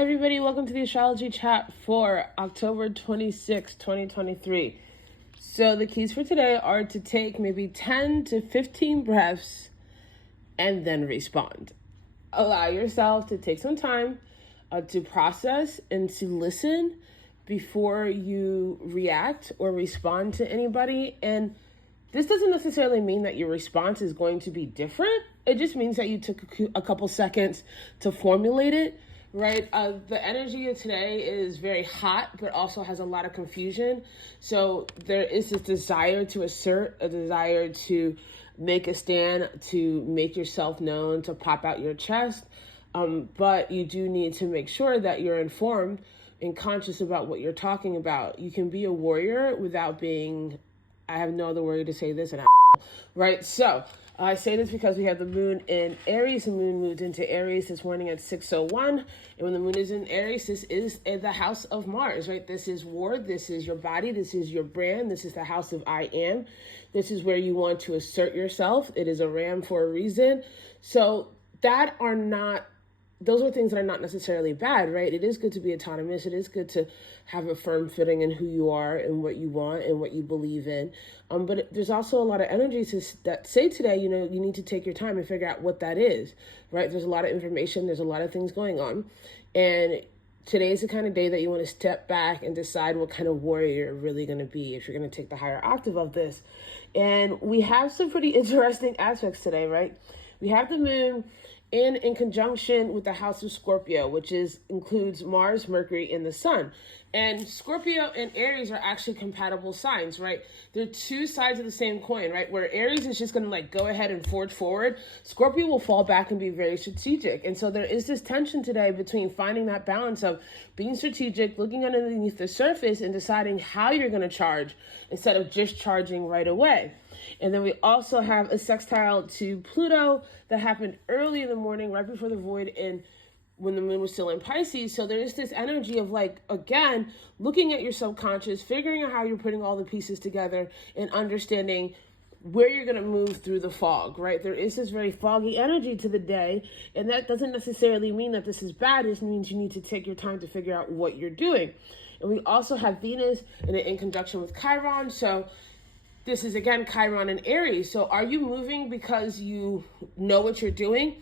Hi everybody, welcome to the Astrology chat for October 26, 2023. So the keys for today are to take maybe 10 to 15 breaths and then respond. Allow yourself to take some time to process and to listen before you react or respond to anybody. And this doesn't necessarily mean that your response is going to be different. It just means that you took a couple seconds to formulate it. Right. The energy of today is very hot, but also has a lot of confusion. So there is this desire to assert, a desire to make a stand, to make yourself known, to pop out your chest. But you do need to make sure that you're informed and conscious about what you're talking about. You can be a warrior without being, I have no other word to say this, right? So I say this because we have the moon in Aries. The moon moved into Aries this morning at 6:01. And when the moon is in Aries, this is the house of Mars, right? This is war. This is your body. This is your brand. This is the house of I am. This is where you want to assert yourself. It is a ram for a reason. So those are things that are not necessarily bad, right? It is good to be autonomous. It is good to have a firm footing in who you are and what you want and what you believe in. But there's also a lot of energies that say today, you need to take your time and figure out what that is, right? There's a lot of information. There's a lot of things going on. And today is the kind of day that you want to step back and decide what kind of warrior you're really going to be if you're going to take the higher octave of this. And we have some pretty interesting aspects today, right? We have the moon in conjunction with the house of Scorpio, which includes Mars, Mercury, and the Sun. And Scorpio and Aries are actually compatible signs, right? They're two sides of the same coin, right? Where Aries is just going to go ahead and forge forward, Scorpio will fall back and be very strategic. And so there is this tension today between finding that balance of being strategic, looking underneath the surface, and deciding how you're going to charge instead of just charging right away. And then we also have a sextile to Pluto that happened early in the morning, right before the void in when the moon was still in Pisces. So there is this energy of again, looking at your subconscious, figuring out how you're putting all the pieces together and understanding where you're going to move through the fog, right? There is this very foggy energy to the day. And that doesn't necessarily mean that this is bad. It just means you need to take your time to figure out what you're doing. And we also have Venus in conjunction with Chiron. So this is, again, Chiron and Aries. So are you moving because you know what you're doing?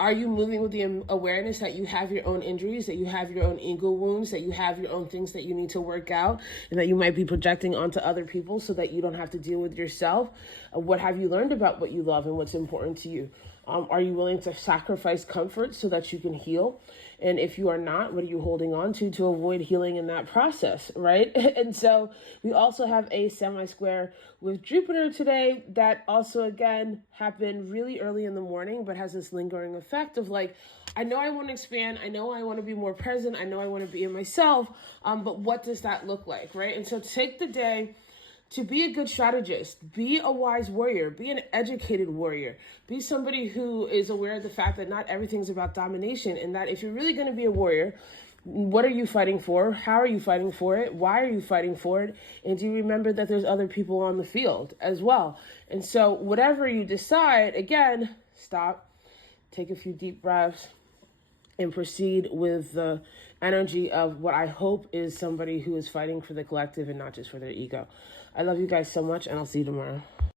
Are you moving with the awareness that you have your own injuries, that you have your own ego wounds, that you have your own things that you need to work out, and that you might be projecting onto other people so that you don't have to deal with yourself? What have you learned about what you love and what's important to you? Are you willing to sacrifice comfort so that you can heal? And if you are not, what are you holding on to avoid healing in that process, right? And so we also have a semi-square with Jupiter today that also, again, happened really early in the morning, but has this lingering effect of I know I want to expand. I know I want to be more present. I know I want to be in myself. But what does that look like, right? And so take the day to be a good strategist, be a wise warrior, be an educated warrior, be somebody who is aware of the fact that not everything's about domination, and that if you're really going to be a warrior, what are you fighting for? How are you fighting for it? Why are you fighting for it? And do you remember that there's other people on the field as well? And so whatever you decide, again, stop, take a few deep breaths, and proceed with the energy of what I hope is somebody who is fighting for the collective and not just for their ego. I love you guys so much, and I'll see you tomorrow.